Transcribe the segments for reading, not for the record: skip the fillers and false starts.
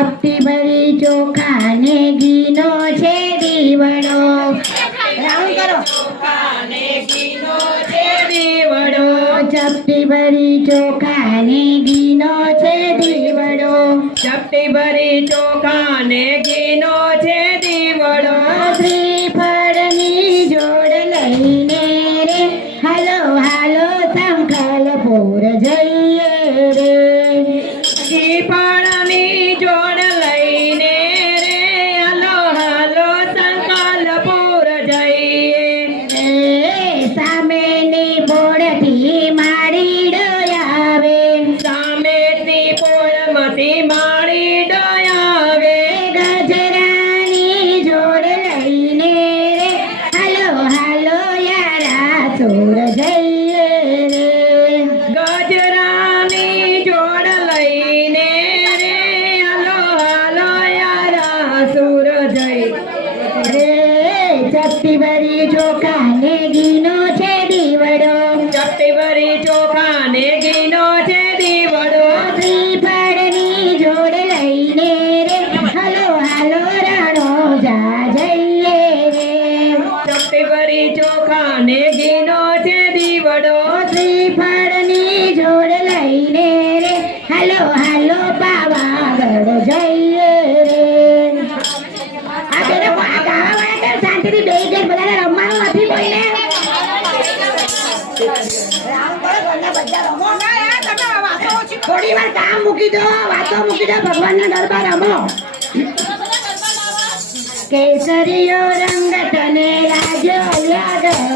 ચપટી ભરી ચોખા ને ઘીનો છે દીવડો. રાઉન્ડ કરો. ચોખા ને ઘીનો છે દીવડો. ચપટી ભરી ચોખા ને ઘીનો છે દીવડો. ચપટી ભરી ચોખા ને ઘીનો છે દીવડો. શ્રીફળની જોડ લઈને રે હાલો હાલો સંખલપુર જઈએ રે. શ્રીફળની જોડ લઈને રે હાલો હાલો સંકલપુર જઈએ. સામેની પોળથી મારી આવે. સામેથી પોળમાંથી માળી ડોયાવે. ગજરાની જોડ લઈને રે હાલો હાલો યારાસુર જઈએ રે. ગજરાની જોડ લઈને રે હાલો હાલો યારાસુર જઈ. રે ચપટી ભરી ચોખા ને ઘીનો છે દીવડો. ચપટી ભરી ચોખા ને ઘીનો છે દીવડો. શ્રીફળની જોડ લઈને રે હાલો હાલો રણોજા જઈએ રે. ચપટી ભરી ચોખા ને ઘીનો છે દીવડો. શ્રીફળની જોડ લઈને રે હાલો હાલો પાવાગઢ જઈએ રે. આ બેનો આ ગાવાવાળા કેમ શાંતિથી બેસી જાય? બધાને રમવાનું નથી કોઈને? થોડી વાર કામ મૂકી દો, વાતો મૂકી દો, ભગવાનના દરબાર રમો. કેસરીયો રંગ તને લાગ્યો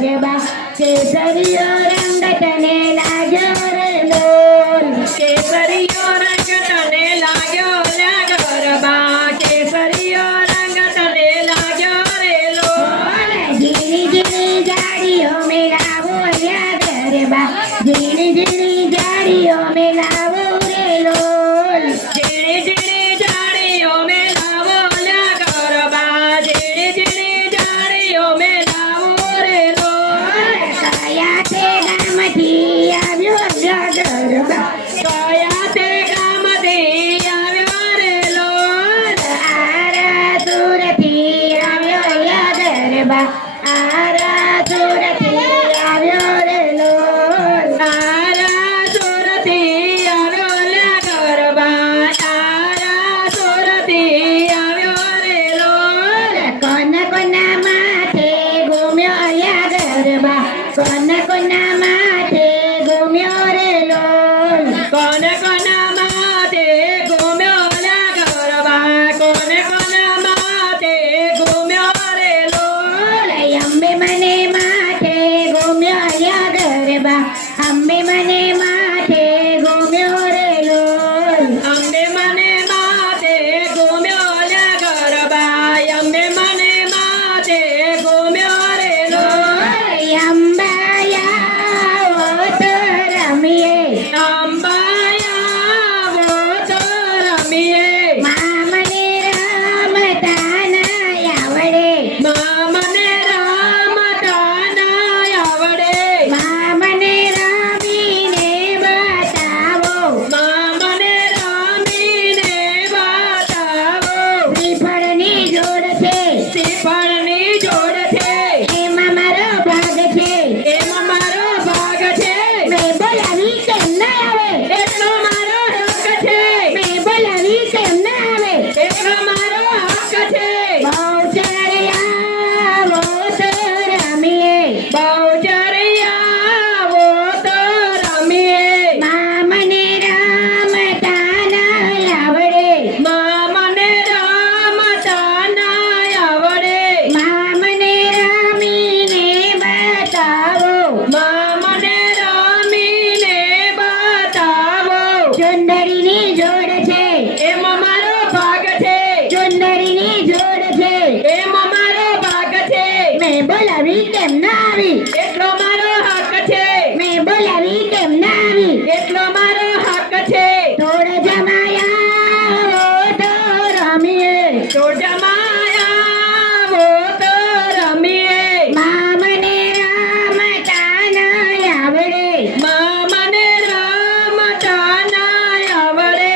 ગરબા. કેસરીયો રંગ તને લાગ્યો રે લોલ. કેસરીયો રંગ તને લાગ્યો લ્યા ગરબા. કેસરીયો રંગ તને લાગ્યો રે લોલ. ઝીણી ઝીણી જાડીઓ મેલાવો લ્યા ગરબા. ઝીણી ઝીણી જાડીઓ મેલાવો રે લોલ. ઝીણી ઝીણી જાળીઓ મેલાવો લ્યા ગરબા. ઝીણી ઝીણી જાળીઓ મેલાવો રે લોલ. કયા તે ગામથી આવ્યો ગરબા. કયા તે ગામથી આવ્યો રે લોલ. આરા સુરથી આવ્યો લ્યા ગરબા. આરા સુરથી આવ્યો રે લોલ. તારા સુરથી આવ્યો લ્યા ગરબા. તારા સુરથી આવ્યો રે લોલ. કોન કોના માથે ઘૂમ્યો લ્યા ગરબા. કોન કોના માથે ઘૂમ્યો રે લોલ. કોને કોના માથે ઘૂમ્યો લ્યા ગરબા. કોને કોના માથે ઘૂમ્યો રે લોલ. અંબે મને માથે ઘૂમ્યો લ્યા ગરબા. અંબે મને માથે ઘૂમ્યો રે લોલ. અંબે મને માથે ઘૂમ્યો લ્યા ગરબા. અંબે મને માથે ઘૂમ્યો રે લોલ. અંબાયા તો રમીએ. અંબાયા વો તો રમીએ. મામને રમતા ના આવડે. મામને રમતા ના આવડે. મામને રમીને બતાવો. મામને રમીને બતાવો. શ્રીફળની જોડ છે. શ્રીફળની જોડ છે. એમાં મારો ભાગ છે. એમાં મારો ભાગ છે. મેં બોલાવી કેમ ના આવે? એટલો મારો હક છે. મેં બોલાવી કેમ ના આવે? એટલો મારો હક છે. બહુચર્યા વો તો રમીએ. બહુચર્યા વો તો રમીએ. મામને રમતા ના આવડે. મામને રમતા ના આવડે. મામને રમીને બતાવો. મામને રમીને બતાવો. ચુંદડીની જોડ છે. એમાં મારો ભાગ છે. ચુંદડીની જોડ છે. એમાં મારો ભાગ છે. મેં બોલાવી કેમ ના આવી? એટલો મારો હક છે. મેં બોલાવી કેમ ના આવી? એટલો મારો હક છે. તોડ જમાયા વો તો રમીએ. તો જમાયા વો તો રમીએ. મામને રમતા ના આવડે. મામને રમતા ના આવડે.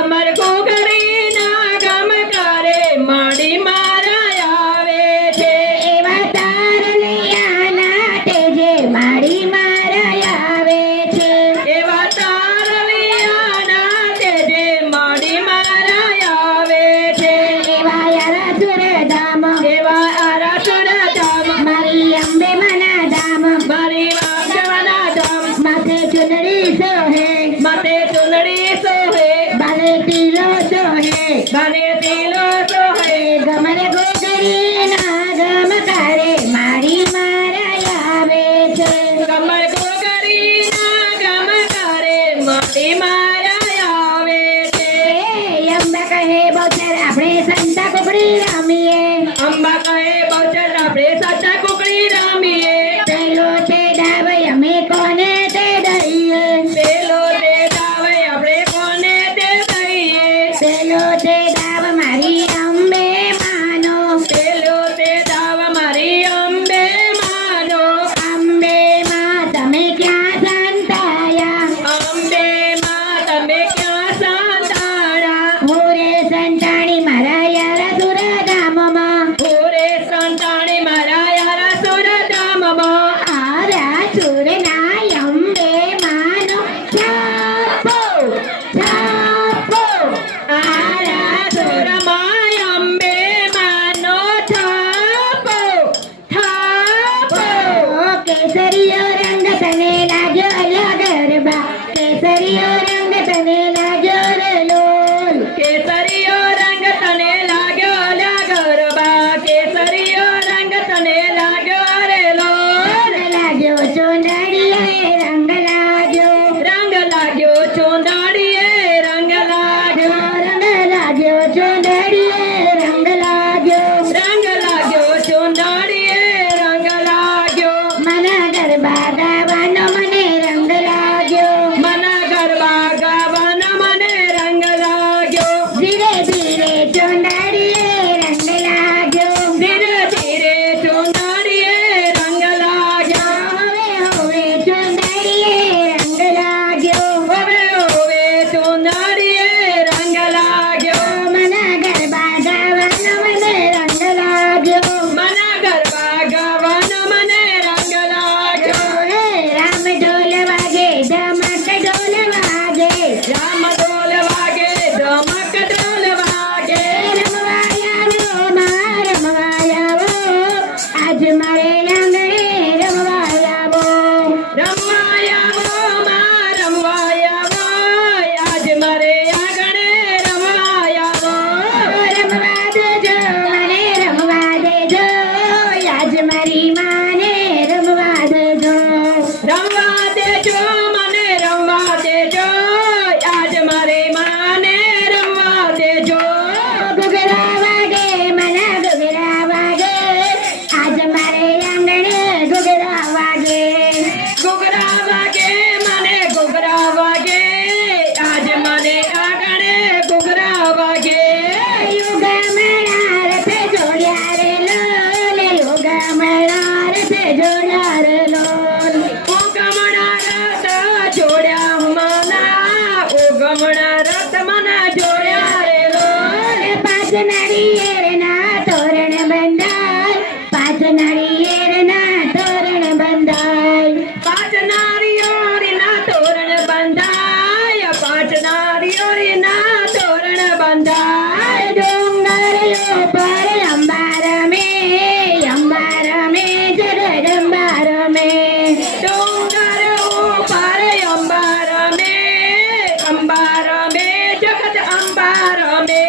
કમર ઘૂઘરીના ગમકારે માડી મારા આવે છે. એવા તારલિયાના તેજે માડી મારા આવે છે. એવા તારલિયાના તેજે માડી મારા આવે છે. એવા યારાસુર ધામ એવા આરાસુર ધામ મારી અંબે માના ધામ મારી વાગવાના ધામ માથે ચુનડી સોહે માથે ચૂંદડી સોહે બાલે તીલો સોહે ગાને તીલો સોહે ગમર ગોગરીના ગમકારે માડી મારા આવે છે. કમર ઘૂઘરીના ગમકારે માડી મારા આવે છે. એ અંબા કહે બહુચર આપણે સંતા કુકડી રમીએ અંબા કહે બહુચર આપણે સાચા કુકડી રમીએ. પેલો છે ડાબ અમે કોને તે દઈએ પેલો તે દાવ આપણે કોને તે દઈએ. પેલો તે ડાબ મારી અંબે માનો પેલો તે દાવ મારી અંબે માનો. અંબે માં તમે ક્યાં સંતાયા અંબે માં તમે ક્યાં સંતાણા. મોરે સંતાણી મારા યારા સુર ધામમાં પૂરે સંતાણી મારા યારા સુર ધામમાં. આરા સુર ના અંબે માનો છાપો છાપો આરા સુરમાં અંબે માનો થાપો થાપો. કેસરીયો રંગ તને લાગ્યો ગરબા કેસરીયો રંગ તને લાગ્યો રે લોલ કેસરીયો રંગ તને લાગ્યો લા ગરબા. કેસરીયો રંગ તને લાગ્યો રે લોલ. રંગ લાગ્યો ચુંદડીએ રંગ લાગ્યો રંગ લાગ્યો ચુંદડીએ રંગ લાગ્યો. રંગ લાગ્યો ચુંદડીએ રંગ લાગ્યો રંગ લાગ્યો ચુંદડીએ રંગ લાગ્યો. મને ગરબા ગાવાનો મને રંગ લાગ્યો મના ગરબા ગાવાનો મને રંગ લાગ્યો. ધીરે ધીરે ચુંદડીએ રંગ લાગ્યો ધીરે ધીરે ચુંદડીએ રંગ લાગ્યો. હવે હવે ચુંદડીએ રંગ લાગ્યો હવે હવે ચુંદડીએ રંગ લાગ્યો. મને ગરબા ગાવાનો મને રંગ લાગ્યો મના ગરબા ગાવાનો મને રંગ લાગ્યો. હે રામ ઢોલ વાગે ધમક ઢોલ વાગે રામ ઢોલ વાગે ધમક ઢોલ વાગે. રમવાયાવો માં રમવાયાવો આજ મારે આંગણે રમવાયાવો રમવાયાવો માં રમવાયાવો આજ મારે આંગણે રમવાયાવો. રમવા દેજો મને રમવા દેજો આજ મારી માને રમવા દેજો રમવા દેજો મને રમવા દેજો આજ મારે માને રમવા દેજો. ઘૂઘરા વાગે મને ઘૂઘરા વાગે આજ મારે આંગણે ઘૂઘરા વાગે ઘૂઘરા વાગે મને ઘૂઘરા વાગે આજ મને આંગણે ઘૂઘરા વાગે. યુગમણા રથે જોડ્યા રે લોલ યુગમણા રથે જોડ્યા રે લોલ ઉગમણા રથ જોડ્યા મના ઉગમણા રથ મના જોડ્યા રે લોલ. પાંચ નાળિયેરના તોરણ બંધાય પાંચ નાળિયેરના તોરણ બંધાય પાંચ નારીઓના તોરણ બંધાય. પાંચ નારીઓના તોરણ બંધાય. ડુંગરીઓ પર અંબાર મે જગદંબાર મે ડુંગર ઉપર અંબાર મે જગત અંબાર મે.